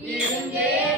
இருந்தே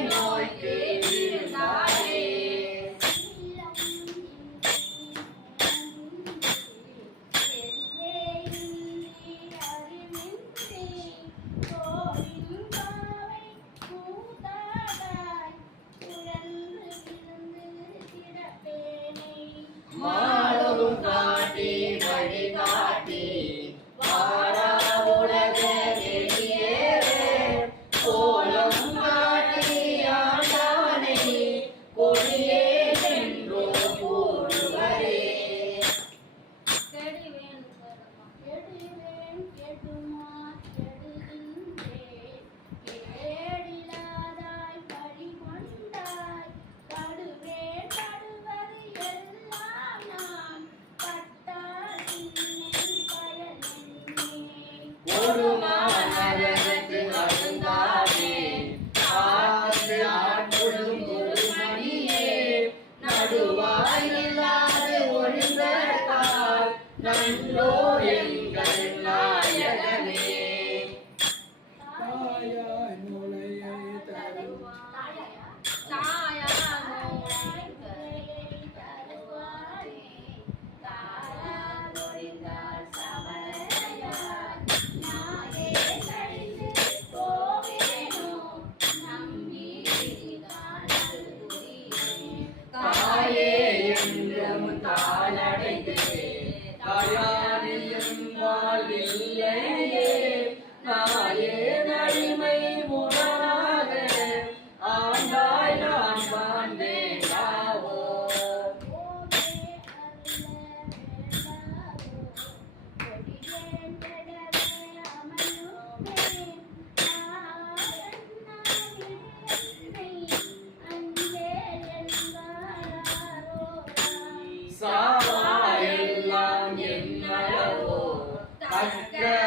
நல்லோ எங்கள் நாயகனே. வாழ்க